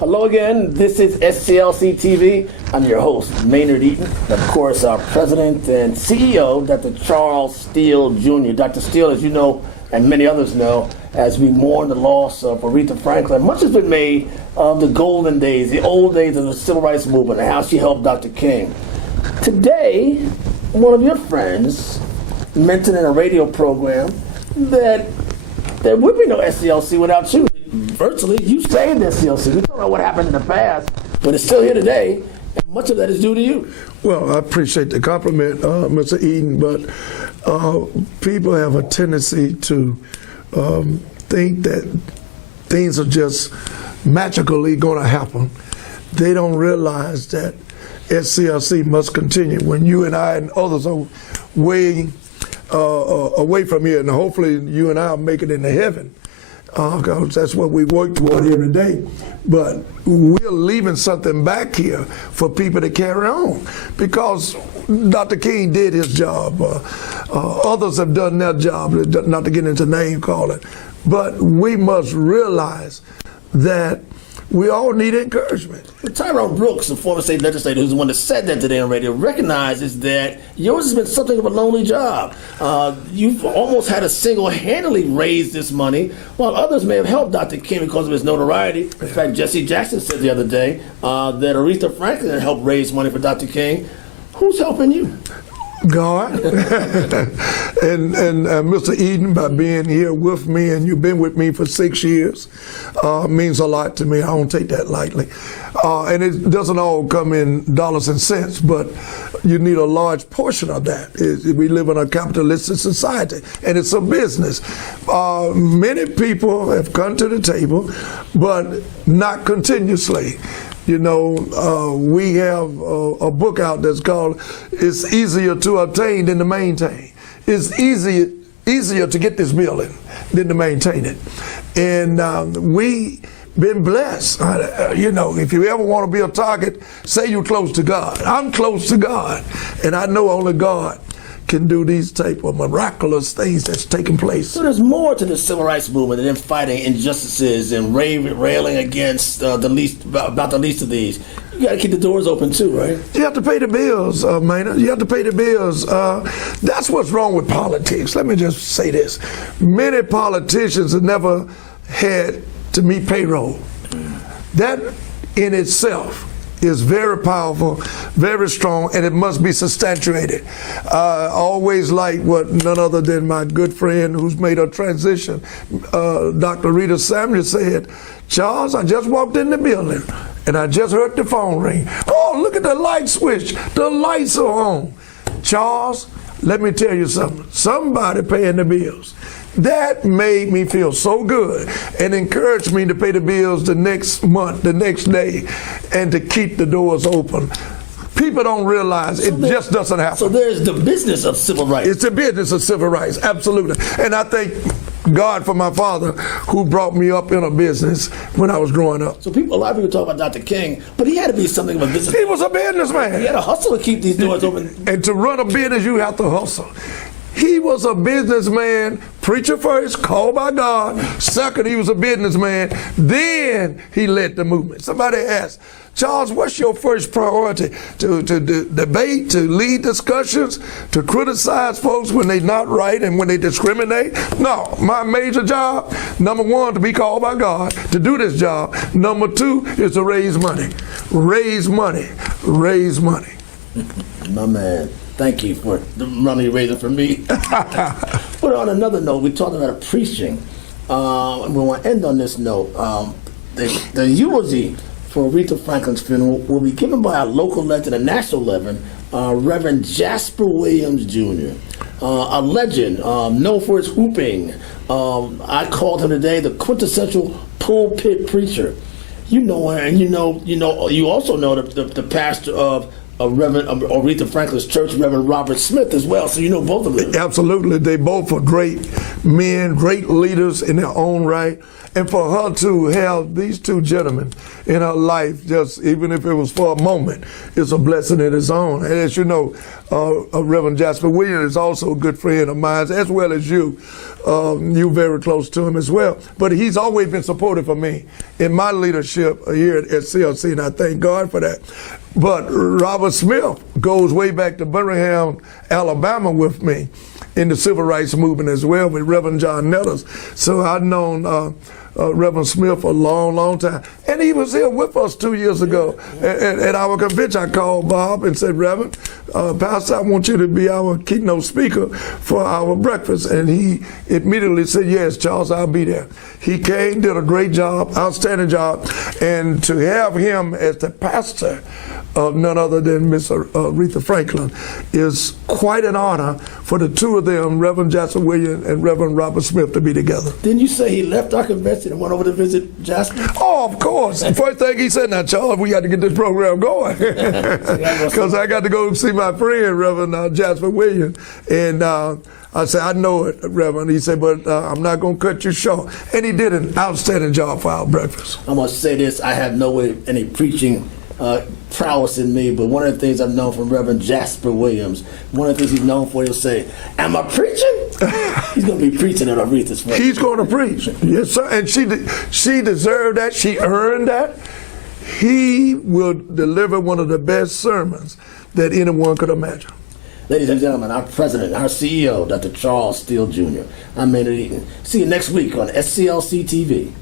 Hello again, this is SCLC TV. I'm your host, Maynard Eaton. And of course, our president and CEO, Dr. Charles Steele Jr. Dr. Steele, as you know, and many others know, as we mourn the loss of Aretha Franklin, much has been made of the golden days, the old days of the civil rights movement, and how she helped Dr. King. Today, one of your friends mentioned in a radio program that there would be no SCLC without you. Virtually, you saved SCLC. We don't know what happened in the past, but it's still here today, and much of that is due to you. Well, I appreciate the compliment, Mr. Eaton, but people have a tendency to think that things are just magically going to happen. They don't realize that SCLC must continue. When you and I and others are way away from here, and hopefully you and I will make it into heaven, because that's what we work toward every day. But we're leaving something back here for people to carry on, because Dr. King did his job. Others have done their job, not to get into name calling. But we must realize that we all need encouragement. Tyrone Brooks, the former state legislator, who's the one that said that today on radio, recognizes that yours has been something of a lonely job. You've almost had to single-handedly raise this money, while others may have helped Dr. King because of his notoriety. In fact, Jesse Jackson said the other day that Aretha Franklin helped raise money for Dr. King. Who's helping you? God. and Mr. Eaton, by being here with me, and you've been with me for 6 years, means a lot to me. I don't take that lightly. And it doesn't all come in dollars and cents, but you need a large portion of that. We live in a capitalistic society, and it's a business. Many people have come to the table, but not continuously. You know, we have a book out that's called "It's Easier to Obtain Than to Maintain." It's easier to get this building than to maintain it. And we been blessed. You know, if you ever want to be a target, say you're close to God. I'm close to God, and I know only God can do these type of miraculous things that's taking place. So there's more to the civil rights movement than fighting injustices and railing against about the least of these. You got to keep the doors open too, right? You have to pay the bills, Maynard. You have to pay the bills. That's what's wrong with politics. Let me just say this. Many politicians have never had to meet payroll. That in itself is very powerful, very strong, and it must be substantiated. I always like what none other than my good friend who's made a transition, Dr. Rita Samuel, said. Charles, I just walked in the building and I just heard the phone ring. Oh, look at the light switch. The lights are on. Charles, let me tell you something. Somebody paying the bills. That made me feel so good and encouraged me to pay the bills the next month, the next day, and to keep the doors open. People don't realize it just doesn't happen. So there's the business of civil rights. It's the business of civil rights, absolutely. And I thank God for my father who brought me up in a business when I was growing up. So a lot of people talk about Dr. King, but he had to be something of a business. He was a businessman. He had to hustle to keep these doors open. And to run a business, you have to hustle. He was a businessman, preacher first, called by God. Second, he was a businessman. Then he led the movement. Somebody asked, Charles, what's your first priority? To debate, to lead discussions, to criticize folks when they're not right and when they discriminate? No, my major job, number one, to be called by God to do this job. Number two is to raise money. Raise money. Raise money. My man. Thank you for the money raising for me. But on another note, we talked about preaching. We want to end on this note. The eulogy for Aretha Franklin's funeral will be given by a local legend, a national legend, Reverend Jasper Williams Jr., a legend known for his whooping. I called him today the quintessential pulpit preacher. You know her, and you also know the pastor of Reverend Aretha Franklin's church, Reverend Robert Smith, as well. So you know both of them. Absolutely. They both are great men, great leaders in their own right. And for her to have these two gentlemen in her life, just even if it was for a moment, is a blessing in its own. And as you know, Reverend Jasper Williams is also a good friend of mine, as well as you. You're very close to him as well. But he's always been supportive of me in my leadership here at SCLC, and I thank God for that. But Robert Smith goes way back to Birmingham, Alabama with me in the civil rights movement as well with Reverend John Nettles. So I've known Reverend Smith for a long, long time. And he was here with us 2 years ago at our convention. I called Bob and said, Reverend, Pastor, I want you to be our keynote speaker for our breakfast. And he immediately said, yes, Charles, I'll be there. He came, did a great job, outstanding job. And to have him as the pastor of none other than Miss Aretha Franklin is quite an honor for the two of them, Reverend Jasper Williams and Reverend Robert Smith, to be together. Didn't you say he left our convention and went over to visit Jasper? Oh, of course. The first thing he said, now, Charles, we got to get this program going. Because I got to go see my friend, Reverend Jasper Williams. And I said, I know it, Reverend. He said, but I'm not going to cut you short. And he did an outstanding job for our breakfast. I must say this, I have any preaching prowess in me, but one of the things I've known from Reverend Jasper Williams, one of the things he's known for, he'll say, am I preaching? He's going to be preaching at Aretha's place. He's going to preach. Yes, sir. And she deserved that. She earned that. He will deliver one of the best sermons that anyone could imagine. Ladies and gentlemen, our president, our CEO, Dr. Charles Steele Jr. I'm Maynard Eaton. See you next week on SCLC TV.